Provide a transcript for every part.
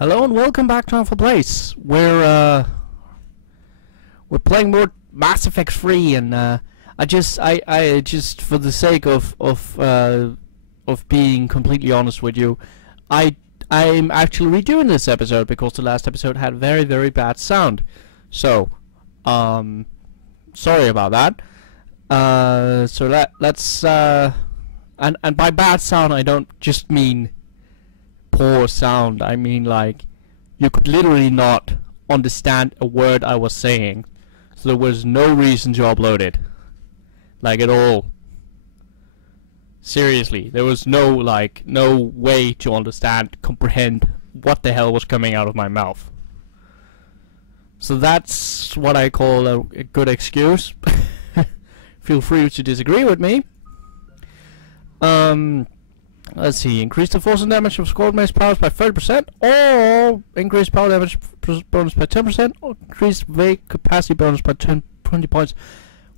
Hello and welcome back to Alpha Place. We're playing more Mass Effect 3, and I just for the sake of being completely honest with you, I'm actually redoing this episode because the last episode had very bad sound. So, sorry about that. So let's and by bad sound I don't just mean poor sound. I mean, like, you could literally not understand a word I was saying, so there was no reason to upload it, like, at all. Seriously, there was no way to comprehend what the hell was coming out of my mouth. So that's what I call a good excuse. Feel free to disagree with me. Let's see, increase the force and damage of squad mates powers by 30%, or increase power damage bonus by 10%, or increase weight capacity bonus by 20 points.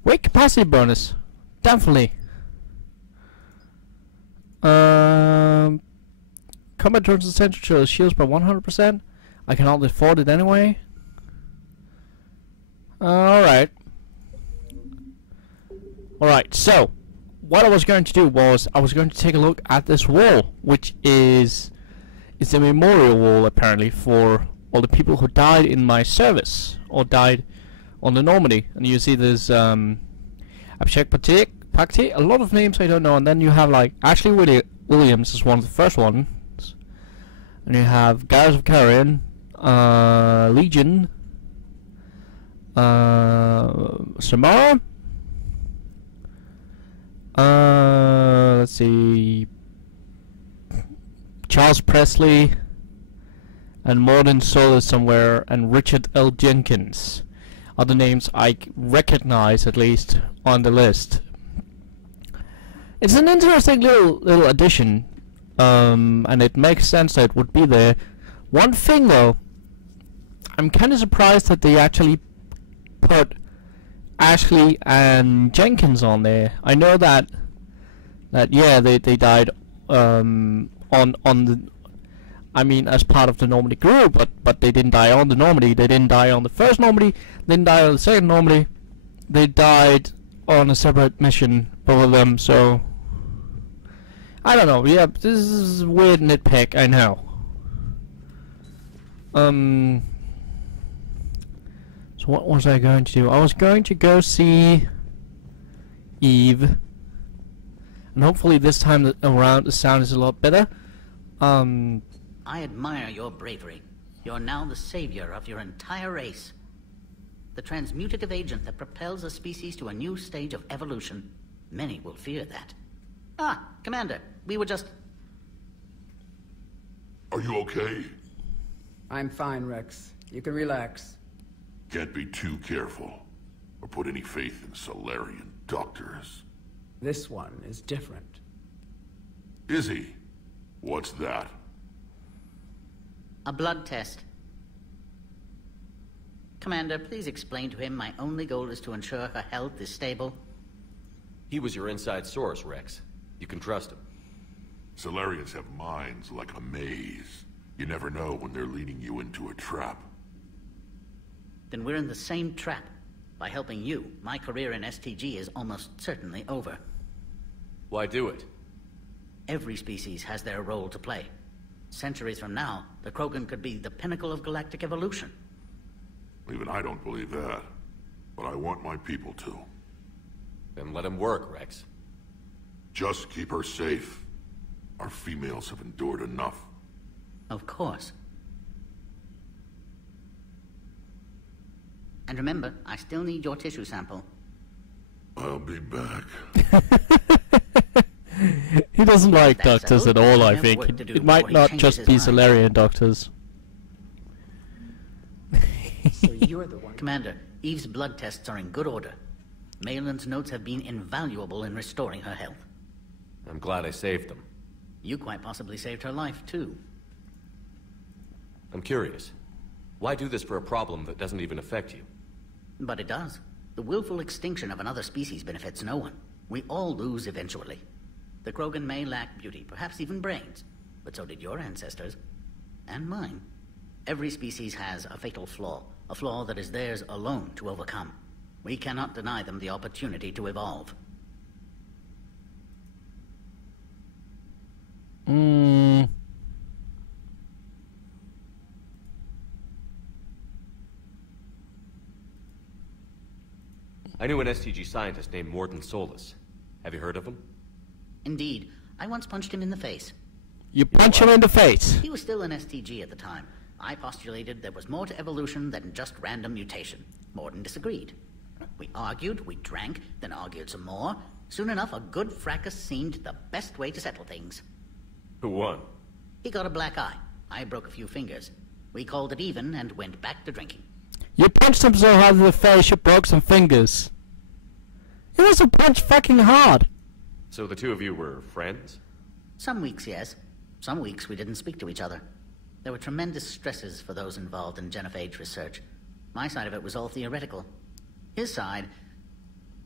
Weight capacity bonus, definitely. Combat turns essential to shields by 100%. I cannot afford it anyway. Alright, so what I was going to do was I was going to take a look at this wall, which is a memorial wall apparently for all the people who died in my service or died on the Normandy. And you see there's Abhishek Pakti, a lot of names I don't know, and then you have like Ashley Williams is one of the first ones, and you have Garrus of Carrion, Legion, Samara. Let's see, Charles Presley, and Morden Solis somewhere, and Richard L. Jenkins are the names I recognize, at least on the list. It's an interesting little addition, and it makes sense that it would be there. One thing though, I'm kind of surprised that they actually put Ashley and Jenkins on there. I know that yeah, they died on the, I mean, as part of the Normandy group, but they didn't die on the Normandy. They didn't die on the first Normandy. They didn't die on the second Normandy. They died on a separate mission, both of them. So I don't know. Yeah, this is a weird nitpick, I know. So what was I going to do? I was going to go see Eve, and hopefully this time around the sound is a lot better. I admire your bravery. You're now the savior of your entire race. The transmutative agent that propels a species to a new stage of evolution. Many will fear that. Ah, Commander, we were just... Are you okay? I'm fine, Rex. You can relax. Can't be too careful, or put any faith in Salarian doctors. This one is different. Is he? What's that? A blood test. Commander, please explain to him my only goal is to ensure her health is stable. He was your inside source, Rex. You can trust him. Salarians have minds like a maze. You never know when they're leading you into a trap. Then we're in the same trap. By helping you, my career in STG is almost certainly over. Why do it? Every species has their role to play. Centuries from now, the Krogan could be the pinnacle of galactic evolution. Even I don't believe that. But I want my people to. Then let him work, Rex. Just keep her safe. Our females have endured enough. Of course. And remember, I still need your tissue sample. I'll be back. He doesn't like That's doctors at settled. all, I I have think. work to do It might before he not changes just his be mind. Salarian doctors. So you're the one. Commander, Eve's blood tests are in good order. Malin's notes have been invaluable in restoring her health. I'm glad I saved them. You quite possibly saved her life, too. I'm curious. Why do this for a problem that doesn't even affect you? But it does. The willful extinction of another species benefits no one. We all lose eventually. The Krogan may lack beauty, perhaps even brains, but so did your ancestors. And mine. Every species has a fatal flaw, a flaw that is theirs alone to overcome. We cannot deny them the opportunity to evolve. I knew an STG scientist named Mordin Solus. Have you heard of him? Indeed, I once punched him in the face. You punch him in the face. He was still an STG at the time. I postulated there was more to evolution than just random mutation. Mordin disagreed. We argued, we drank, then argued some more. Soon enough, a good fracas seemed the best way to settle things. Who won? He got a black eye. I broke a few fingers. We called it even and went back to drinking. You punched him so hard in the face you broke some fingers. He was a punch fucking hard. So the two of you were friends? Some weeks, yes. Some weeks we didn't speak to each other. There were tremendous stresses for those involved in genophage research. My side of it was all theoretical. His side,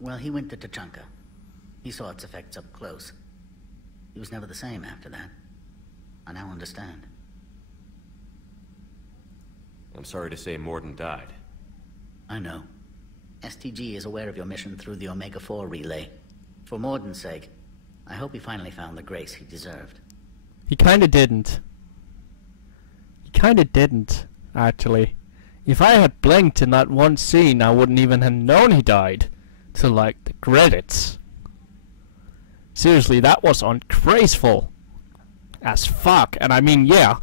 well, he went to Tachanka. He saw its effects up close. He was never the same after that. I now understand. I'm sorry to say Mordin died. I know. STG is aware of your mission through the Omega-4 relay. For Mordin's sake, I hope he finally found the grace he deserved. He kinda didn't. He kinda didn't, actually. If I had blinked in that one scene, I wouldn't even have known he died. Till, like, the credits. Seriously, that was ungraceful. As fuck. And I mean, yeah.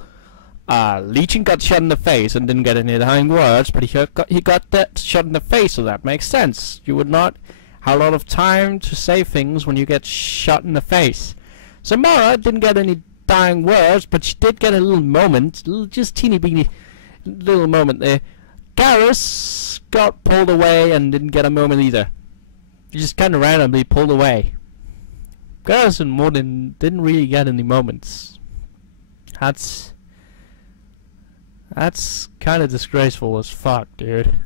Legion got shot in the face and didn't get any dying words, but he got that shot in the face, so that makes sense. You would not have a lot of time to say things when you get shot in the face. Samara didn't get any dying words, but she did get a little moment, just teeny beeny little moment there. Garrus got pulled away and didn't get a moment either. He just kind of randomly pulled away. Garrus and Mordin didn't really get any moments. That's kind of disgraceful as fuck, dude.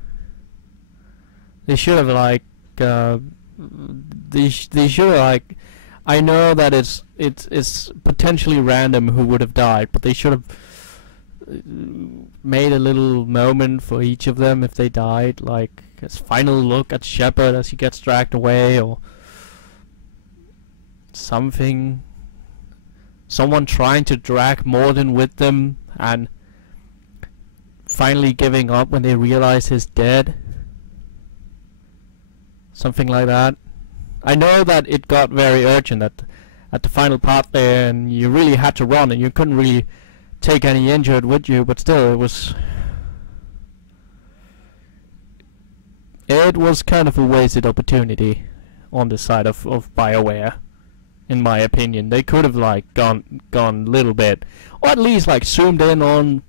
They should have like, they should have like. I know that it's potentially random who would have died, but they should have made a little moment for each of them if they died, like his final look at Shepard as he gets dragged away, or something. Someone trying to drag Mordin with them and finally giving up when they realize he's dead. Something like that. I know that it got very urgent at the final part there, and you really had to run, and you couldn't really take any injured with you, but still, it was kind of a wasted opportunity on the side of BioWare, in my opinion. They could have like gone a little bit, or at least like zoomed in on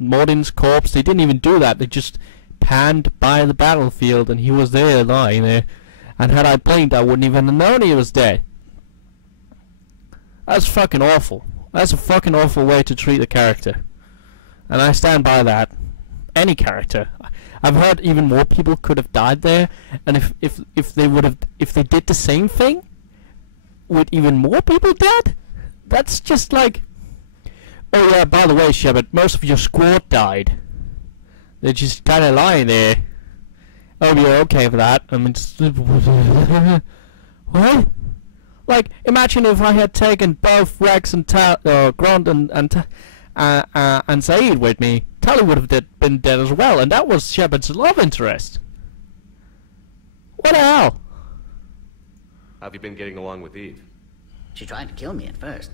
Mordin's corpse. They didn't even do that. They just panned by the battlefield, and he was there lying there. And had I blinked, I wouldn't even have known he was dead. That's fucking awful. That's a fucking awful way to treat a character. And I stand by that. Any character. I've heard even more people could have died there, and if they did the same thing with even more people dead, that's just like, oh yeah, by the way, Shepard, most of your squad died. They're just kinda lying there. Oh, you're okay for that? I mean, what? Like, imagine if I had taken both Rex and Grunt and Saeed with me. Tali would have been dead as well, and that was Shepard's love interest. What the hell? How have you been getting along with Eve? She tried to kill me at first.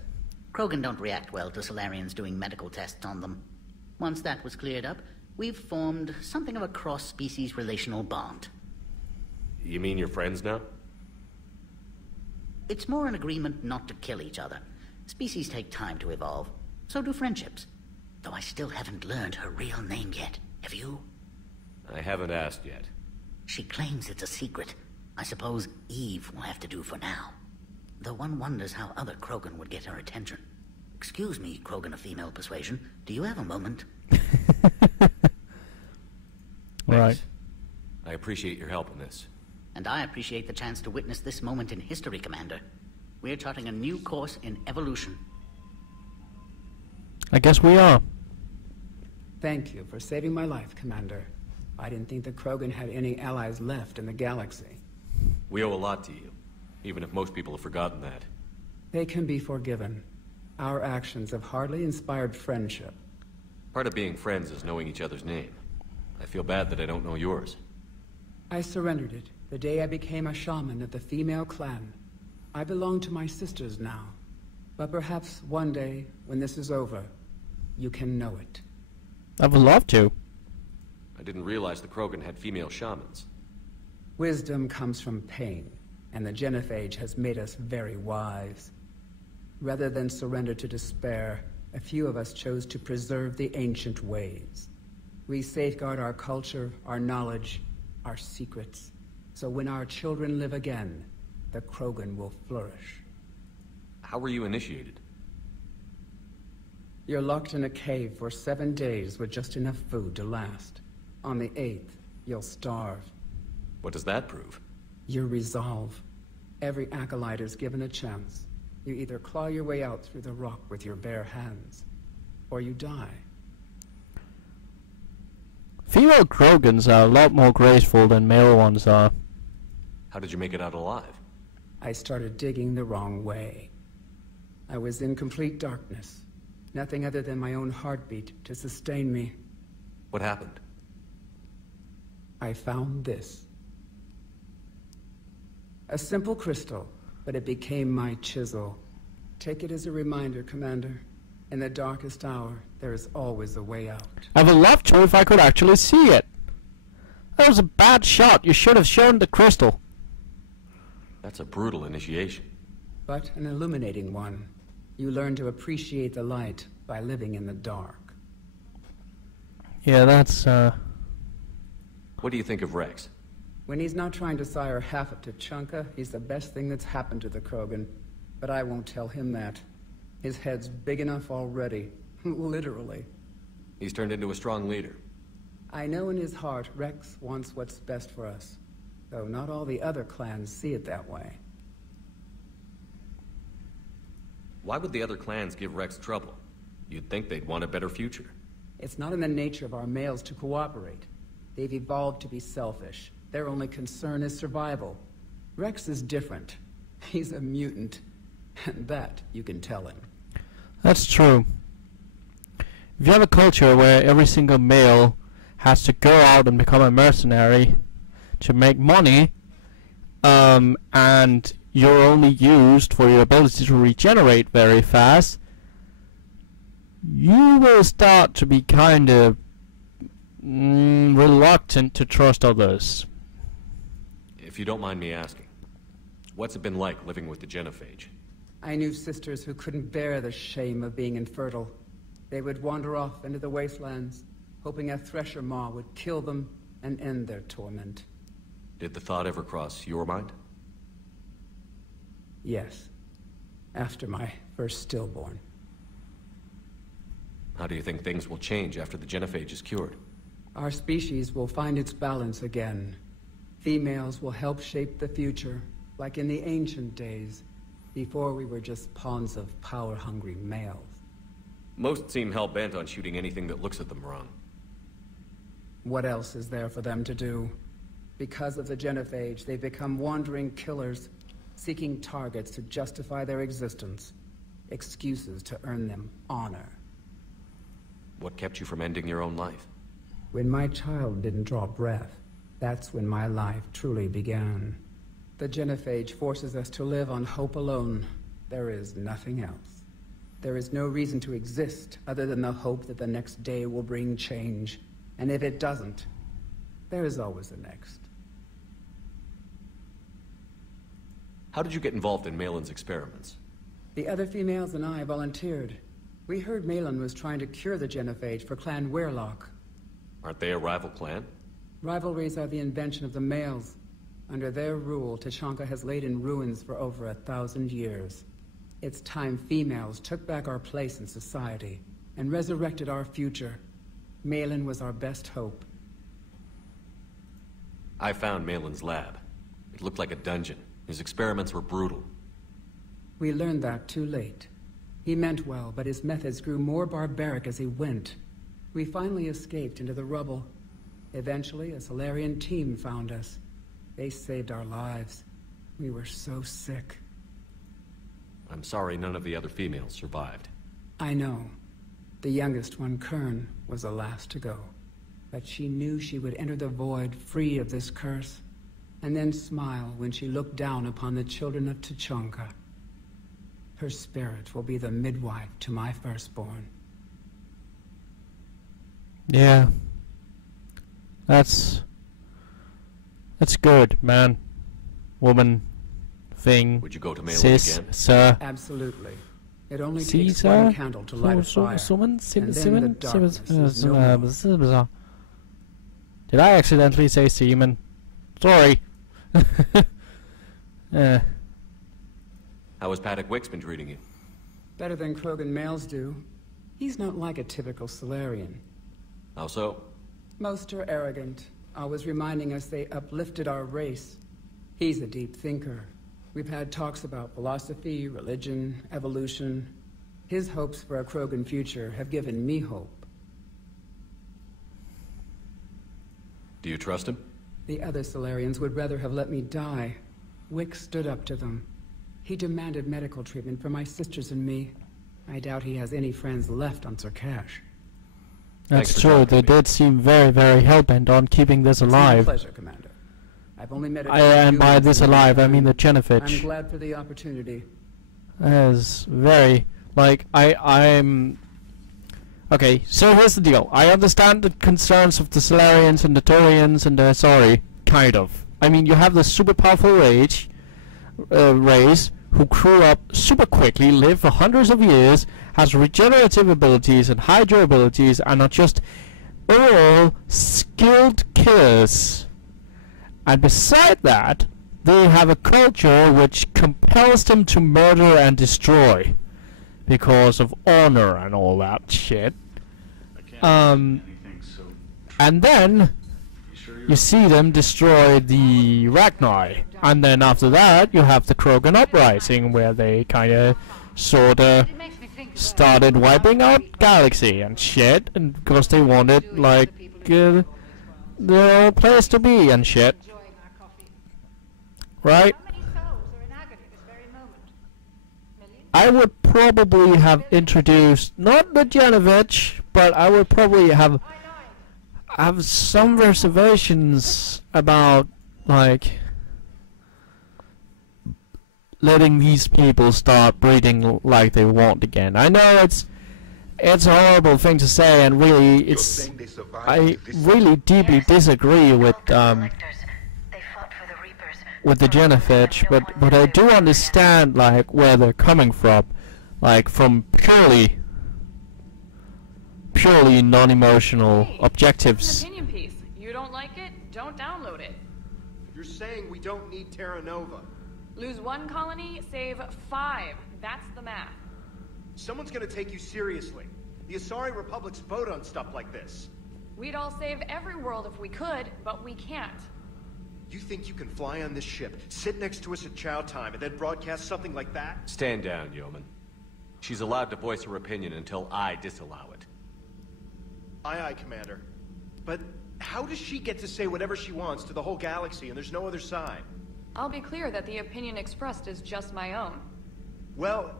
Krogan don't react well to Solarians doing medical tests on them. Once that was cleared up, we've formed something of a cross-species relational bond. You mean you're friends now? It's more an agreement not to kill each other. Species take time to evolve. So do friendships. Though I still haven't learned her real name yet. Have you? I haven't asked yet. She claims it's a secret. I suppose Eve will have to do for now. Though one wonders how other Krogan would get her attention. Excuse me, Krogan of female persuasion. Do you have a moment? Right. I appreciate your help in this. And I appreciate the chance to witness this moment in history, Commander. We're charting a new course in evolution. I guess we are. Thank you for saving my life, Commander. I didn't think the Krogan had any allies left in the galaxy. We owe a lot to you, even if most people have forgotten that. They can be forgiven. Our actions have hardly inspired friendship. Part of being friends is knowing each other's name. I feel bad that I don't know yours. I surrendered it the day I became a shaman of the female clan. I belong to my sisters now. But perhaps one day, when this is over, you can know it. I would love to. I didn't realize the Krogan had female shamans. Wisdom comes from pain, and the Genophage has made us very wise. Rather than surrender to despair, a few of us chose to preserve the ancient ways. We safeguard our culture, our knowledge, our secrets, so when our children live again, the Krogan will flourish. How were you initiated? You're locked in a cave for 7 days with just enough food to last. On the 8th, you'll starve. What does that prove? Your resolve. Every acolyte is given a chance. You either claw your way out through the rock with your bare hands, or you die. Female Krogans are a lot more graceful than male ones are. How did you make it out alive? I started digging the wrong way. I was in complete darkness. Nothing other than my own heartbeat to sustain me. What happened? I found this. A simple crystal, but it became my chisel. Take it as a reminder, Commander. In the darkest hour, there is always a way out. I would love to if I could actually see it. That was a bad shot. You should have shown the crystal. That's a brutal initiation. But an illuminating one. You learn to appreciate the light by living in the dark. Yeah, that's, What do you think of Rex? When he's not trying to sire half of Tuchanka, he's the best thing that's happened to the Krogan. But I won't tell him that. His head's big enough already. Literally. He's turned into a strong leader. I know in his heart Rex wants what's best for us. Though not all the other clans see it that way. Why would the other clans give Rex trouble? You'd think they'd want a better future. It's not in the nature of our males to cooperate. They've evolved to be selfish. Their only concern is survival. Rex is different. He's a mutant. And that you can tell him. That's true. If you have a culture where every single male has to go out and become a mercenary to make money, and you're only used for your ability to regenerate very fast, you will start to be kind of reluctant to trust others. If you don't mind me asking, what's it been like living with the Genophage? I knew sisters who couldn't bear the shame of being infertile. They would wander off into the wastelands, hoping a thresher maw would kill them and end their torment. Did the thought ever cross your mind? Yes. After my first stillborn. How do you think things will change after the Genophage is cured? Our species will find its balance again. Females will help shape the future, like in the ancient days, before we were just pawns of power-hungry males. Most seem hell-bent on shooting anything that looks at them wrong. What else is there for them to do? Because of the Genophage, they've become wandering killers, seeking targets to justify their existence, excuses to earn them honor. What kept you from ending your own life? When my child didn't draw breath, that's when my life truly began. The Genophage forces us to live on hope alone. There is nothing else. There is no reason to exist other than the hope that the next day will bring change. And if it doesn't, there is always the next. How did you get involved in Malin's experiments? The other females and I volunteered. We heard Malin was trying to cure the Genophage for Clan Weirlock. Aren't they a rival clan? Rivalries are the invention of the males. Under their rule, Tuchanka has laid in ruins for over 1,000 years. It's time females took back our place in society and resurrected our future. Malin was our best hope. I found Malin's lab. It looked like a dungeon. His experiments were brutal. We learned that too late. He meant well, but his methods grew more barbaric as he went. We finally escaped into the rubble. Eventually, a Solarian team found us. They saved our lives. We were so sick. I'm sorry none of the other females survived. I know. The youngest one, Kern, was the last to go. But she knew she would enter the void free of this curse, and then smile when she looked down upon the children of Tuchanka. Her spirit will be the midwife to my firstborn. Yeah. That's good, man. Woman. Thing. Would you go to Malin Sis. again? Sir. Absolutely. It only takes Caesar. one candle to light a fire. Did I accidentally say semen? Sorry. How has Paddock Wicks been treating you? Better than Krogan males do. He's not like a typical Solarian. How so? Most are arrogant, always reminding us they uplifted our race. He's a deep thinker. We've had talks about philosophy, religion, evolution. His hopes for a Krogan future have given me hope. Do you trust him? The other Solarians would rather have let me die. Wick stood up to them. He demanded medical treatment for my sisters and me. I doubt he has any friends left on Surkash. That's Thanks for true. talking They to me. did seem very, very hell-bent on keeping this It's my alive. pleasure, Commander. I've only met a And few by humans this in my alive, I time. mean the I'm Genovich. glad for the opportunity. Is very like I'm okay. So here's the deal. I understand the concerns of the Solarians and the Turians and the Asari, kind of. I mean, you have the super powerful race who grew up super quickly, live for hundreds of years, has regenerative abilities and high durabilities, and are just all skilled killers. And beside that, they have a culture which compels them to murder and destroy because of honor and all that shit. And then you see them destroy the Ragnar, and then after that you have the Krogan uprising, where they kind of sorta started wiping out galaxy and shit, and because they wanted like the place to be and shit. Right? I would probably have introduced not the Genovich, but I would probably have some reservations about like letting these people start breeding like they want again. I know it's a horrible thing to say, and really I really deeply disagree with the Genovich, but I do understand like where they're coming from, like from purely non-emotional objectives. Opinion piece. You don't like it? Don't download it. You're saying we don't need Terra Nova. Lose one colony, save 5. That's the math. Someone's gonna take you seriously. The Asari Republics vote on stuff like this. We'd all save every world if we could, but we can't. You think you can fly on this ship, sit next to us at chow time, and then broadcast something like that? Stand down, Yeoman. She's allowed to voice her opinion until I disallow it. Aye, aye, Commander. But how does she get to say whatever she wants to the whole galaxy and there's no other side? I'll be clear that the opinion expressed is just my own. Well,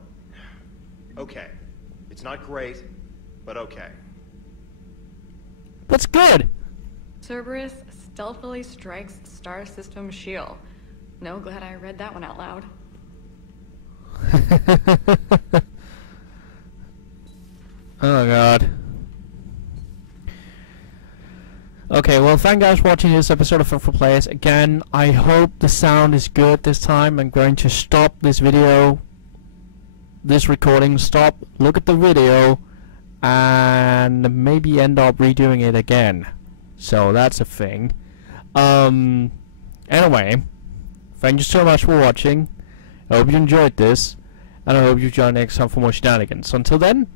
okay. It's not great, but okay. That's good. Cerberus stealthily strikes Star System shield. No, glad I read that one out loud. Oh god. Okay, well, thank you guys for watching this episode of Fun for Players. Again, I hope the sound is good this time. I'm going to stop this video, this recording, stop, look at the video, and maybe end up redoing it again. So that's a thing. Anyway, thank you so much for watching. I hope you enjoyed this, and I hope you join next time for more shenanigans. Until then,